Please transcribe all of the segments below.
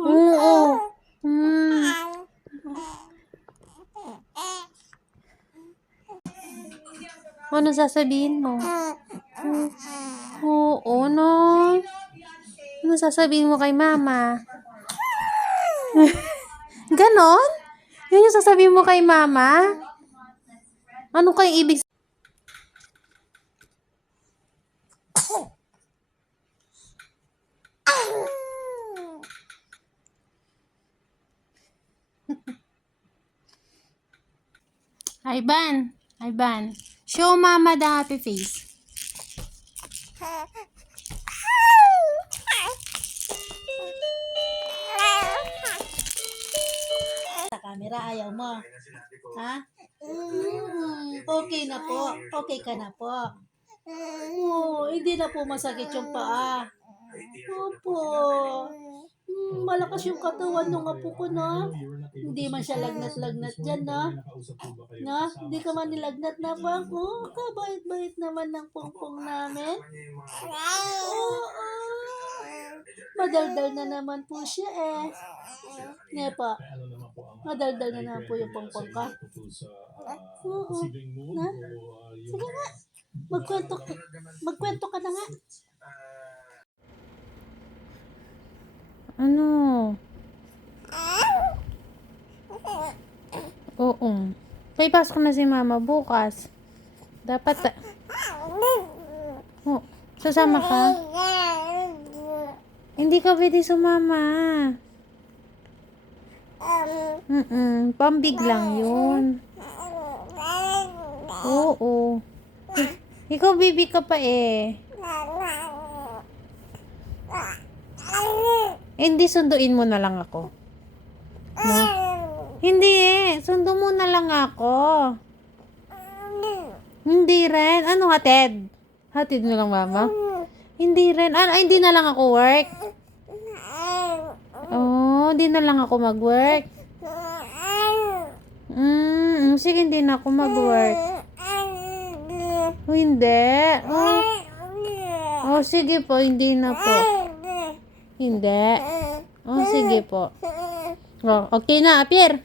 Oo. Hmm. Ano sasabihin mo? Oo, no. Ano sasabihin mo kay mama? Ganon? Yun yung sasabihin mo kay mama? Ano kayong ibig? Ivan, Ivan, show mama the happy face. Sa camera, ayaw mo. Ha? Okay na po. Okay ka na po. Hindi na po masakit yung paa. Opo. Malakas yung katawan ng apo ko, no? Hindi man siya lagnat-lagnat dyan, no? No? Hindi ka man nilagnat na ba? Kabait-bait naman ng pongpong namin. Oo. Madaldal na naman po siya eh. Nga pa. Madaldal na naman po yung pongpong ka. Oo. Na? Sige nga. Magkwento ka na nga. Ano? Oo. May pasok na si mama bukas. Dapat. Oh, sasama ka? Hindi ka pwede sumama. Pambig lang yun. Oo. Ikaw baby ka pa eh. Hindi, sunduin mo na lang ako. No? Hindi eh. Sundo mo na lang ako. Hindi rin. Ano hatid? Hatid mo lang mama? Hindi rin. Hindi na lang ako work. Oh, hindi na lang ako mag-work. Sige, hindi na ako mag-work. Hindi. Sige po, hindi na po. Hindi. Sige po. Okay na, appear.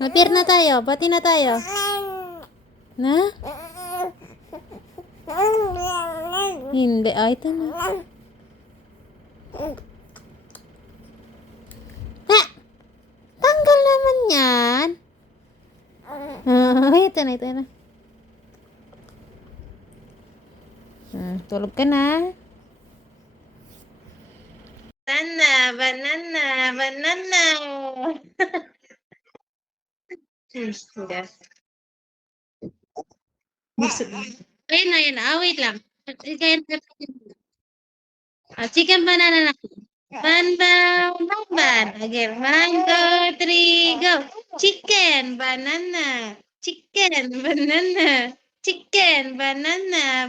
Appear na tayo. Pati na tayo. Na? Hindi. Ito na. Tanggal naman yan. Ito na. Tulog ka na. Banana. Yes. Ayun na. Wait lang. Chicken banana na. Ban. Again. 1, 2, 3, go. Chicken, banana. Chicken, banana. Chicken, banana.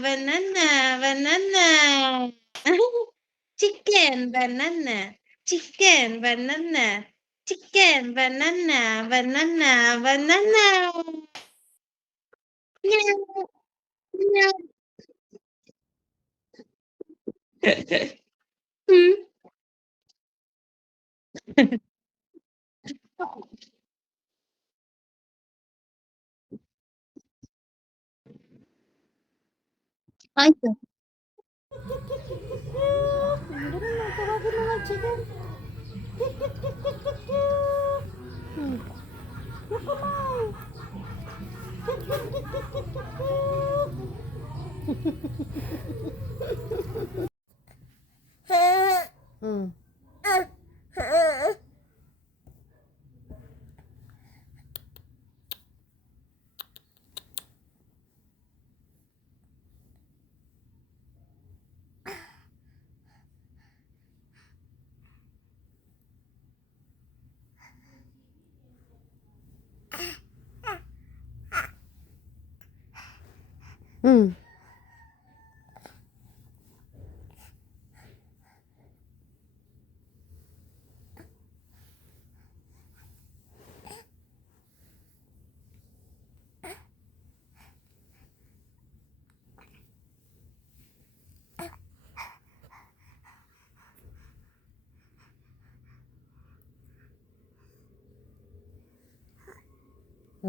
Chicken, banana. Chicken, banana. Chicken, banana. Meow, meow. Hmm. Ay, Hmm. Hmm.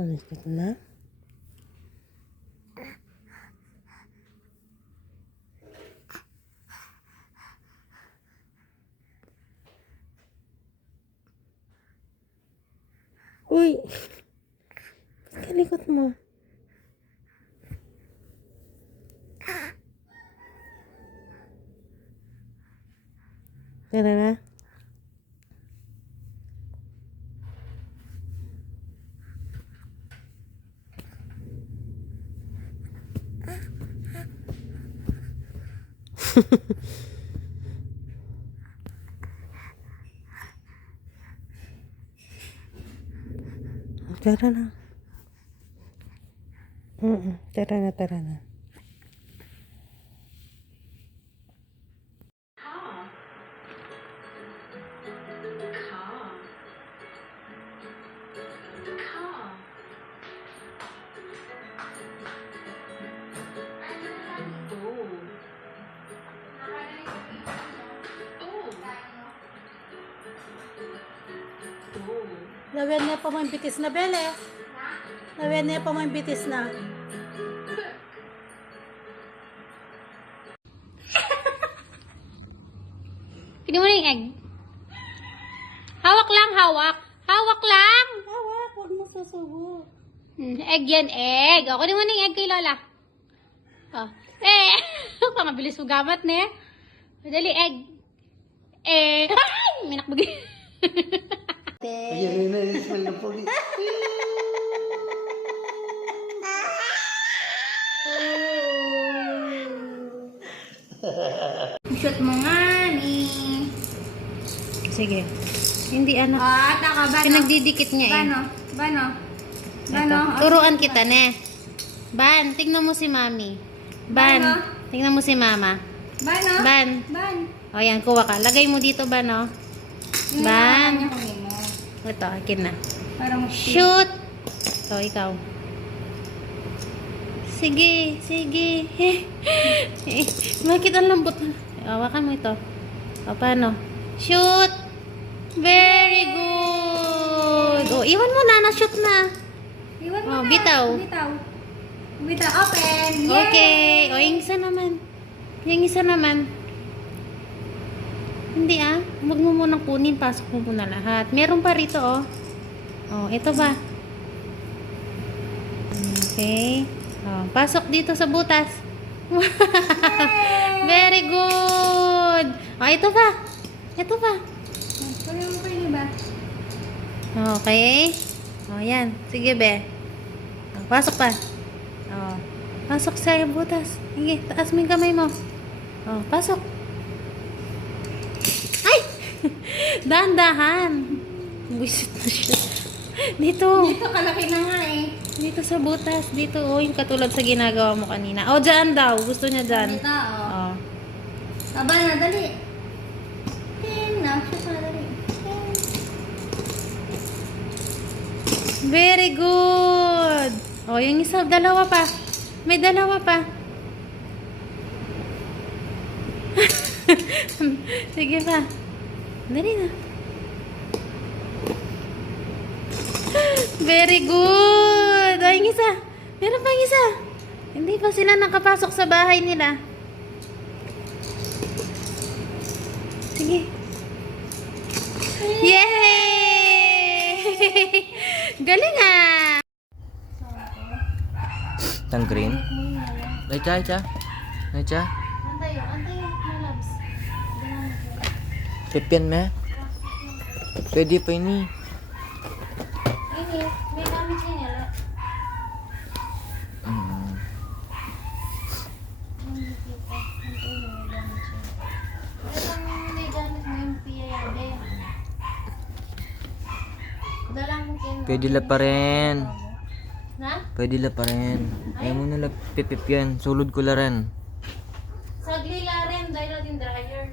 Alis ka na? Uy! Ba't kalikot mo? Tara na. Tara na. Tara na, tara na. Lawen niya pa mo yung bitis na, Bele. Lawen niya pa mo yung bitis na. Pwede mo na yung egg. Hawak lang, hawak. Hawak lang. Hawak, huwag mo susubo. Egg yan, egg. O, kunin mo na yung egg kay Lola. Oh. Pangabilis mo gamat na eh. Madali, egg. Egg. Ay! May nakbagi. Ayun na, smell na po. Shoot mo nga ni. Sige. Hindi anak. Taka ba? Pinagdidikit niya eh. Bano? Ito. Turuan kita, ne. Ban, tignan mo si mami. Ban, tignan mo si mama. Bano? Ban. O yan, kuha ka. Lagay mo dito, Ban, o. Ban. Ito, akin na. Parang Shoot! So, ikaw. Sige, sige. Bakit ang lambot? Hawakan mo ito. O, paano? Shoot! Very good! O, iwan mo na. Na-shoot na. Iwan Oh, bitaw. Bitaw, open. Yay! Okay. O, yung isa naman. Yung isa naman. Hindi Huwag mo munang kunin. Pasok mo muna lahat. Meron pa rito, oh. Oh, ito ba? Okay. Oh, pasok dito sa butas. Very good. Oh, ito pa. Ito pa. Kunin mo pa yun ba? Okay. Oh, yan. Sige, be. Oh, pasok pa. Oh, pasok sa butas. Sige, taas mo yung kamay mo. Oh, pasok. Ay! Dahan-dahan. Buisit na siya. Dito. Dito kalaki na nga eh. Dito sa butas. Dito, oh, yung katulad sa ginagawa mo kanina. Oh, dyan daw. Gusto niya dyan. Dito, oh. Oh. Aba na, dali. Shoot na, dali. Very good. Oh, yung isa, dalawa pa. May dalawa pa. Sige pa. Dali na. Very good. Oh, yung isa. Meron pang isa. Hindi pa sila nakapasok sa bahay nila. Sige. Yay! Galing Tang green. Ay, cha. Antay, my loves. Pipian me. Pwede pa ini. Ini, may gamit niya. Pwede la pa rin. Na? Pwede la pa rin. Ayaw mo na lang pipip yan. Sulod ko la rin. Sagli la rin dahil natin dryer.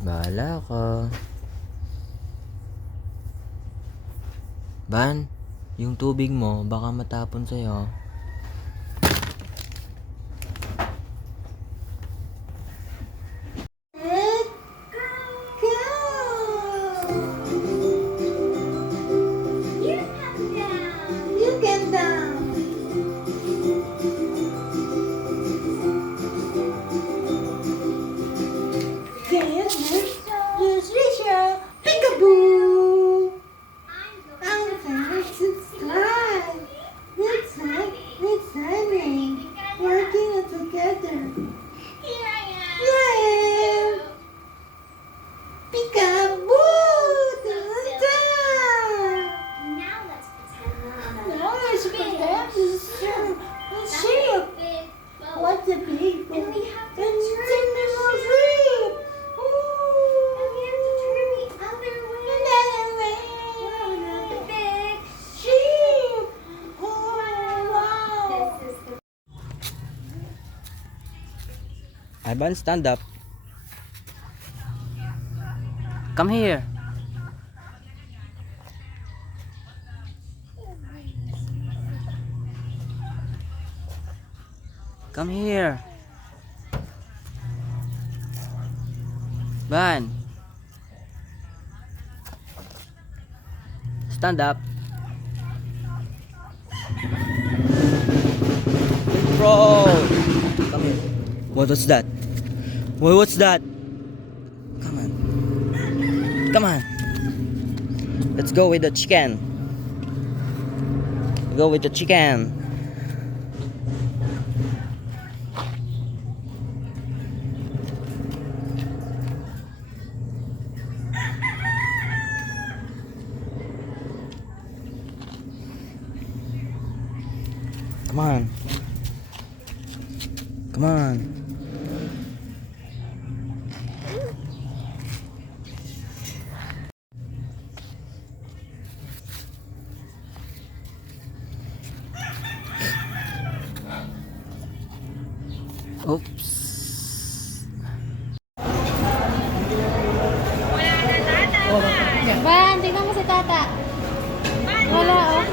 Bahala ka. Ban, yung tubig mo baka matapon sa'yo. Ivan, stand up. Come here. Come here. Van. Stand up. Bro. Come here. What's that? What's that? Come on. Come on. Let's go with the chicken. Go with the chicken. Come on. Come on. Oops. Ban, tingnan mo si tata. Wala, oh.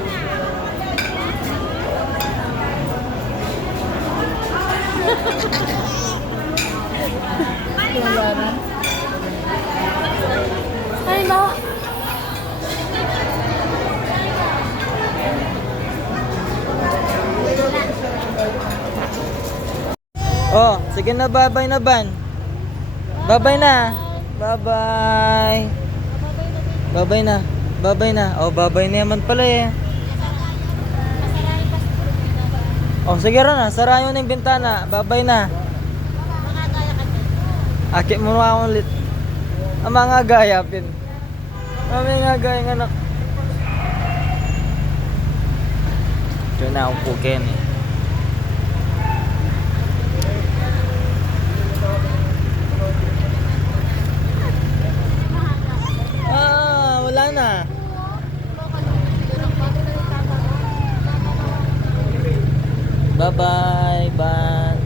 Ay, ba? Oh, sige na, bye-bye na, Ban. Bye-bye na. Bye-bye. Bye-bye na. Bye-bye na. Oh, bye-bye na naman pala eh. Oh, sige rin na. Sarayo na yung bintana. Bye-bye na. Akit mo na akong ulit. Ang mga gaya, pin. Ang mga gaya ng anak. Ito na akong pukin eh. Wala na. Bye-bye, Ban.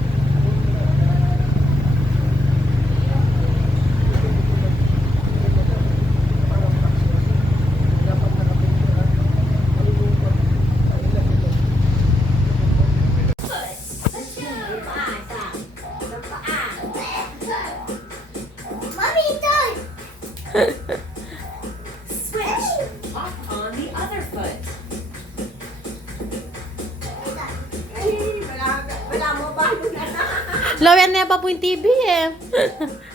Lawan nepa po yung TV eh.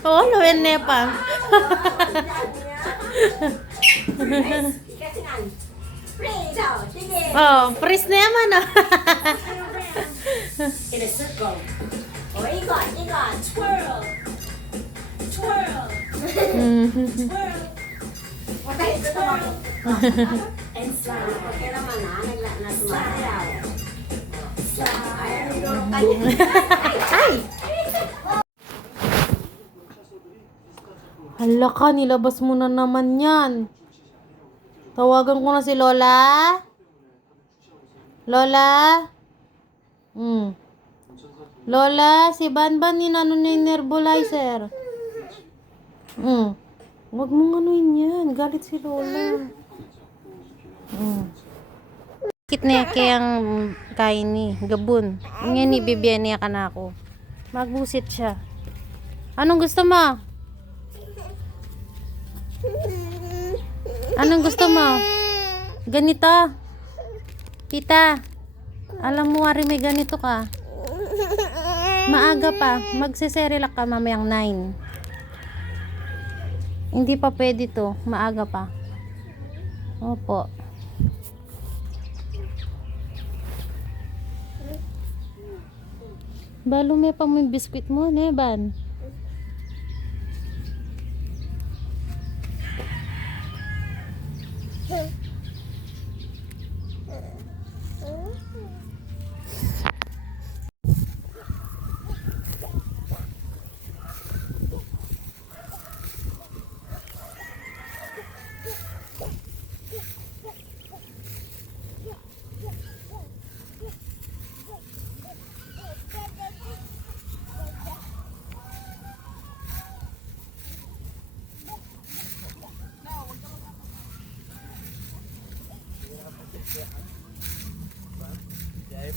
Oo, lawan nepa. Oh, freeze na yaman ah. In a circle. Oh, ikot, twirl. Twirl. Twirl. Twirl. And slide. Okay naman ha, nasumasayaw. Ay! Hala ka, nilabas mo na naman yan. Tawagan ko na si Lola. Lola? Lola, si Banban ninano na yung nebulizer. Huwag mong anuin yan. Galit si Lola. Kit na kayang kain ni Gabon. Ngayon ni bibigyan niya ka na ako. Magbusit siya. Anong gusto mo? Anong gusto mo? Ganito. Tita. Alam mo, Wari, may ganito ka. Maaga pa. Magsiserilak ka mamayang 9. Hindi pa pwede to. Maaga pa. Opo. Balume pa mo yung biskwit mo, Neban.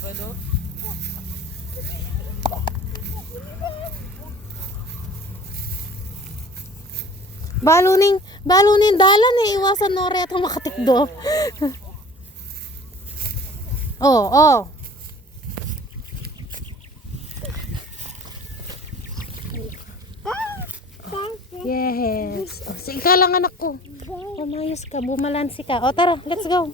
Balo? Baluning dalan eh. Iwasan no rin atong makatikdo. Oh. Yes. Oh, sige ka lang anak ko. Umayos ka, bumalansi ka. O tara, let's go.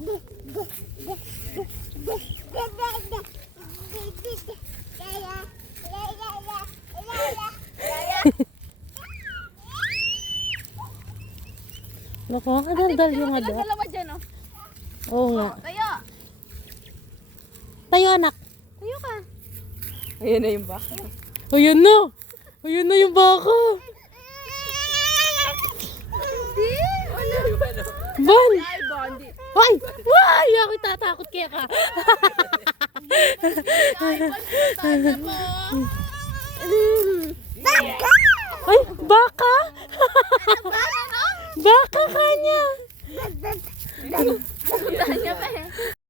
Naku, ang kadaldal yung ada. Dalawa dyan, oh. Oo nga. Tayo. Tayo anak. Tayo ka. Ayan na. Ayan na yung baka. Ban! Ay! Ay! Ako tatakot kaya ka. Ay! Baka! Baka kanya!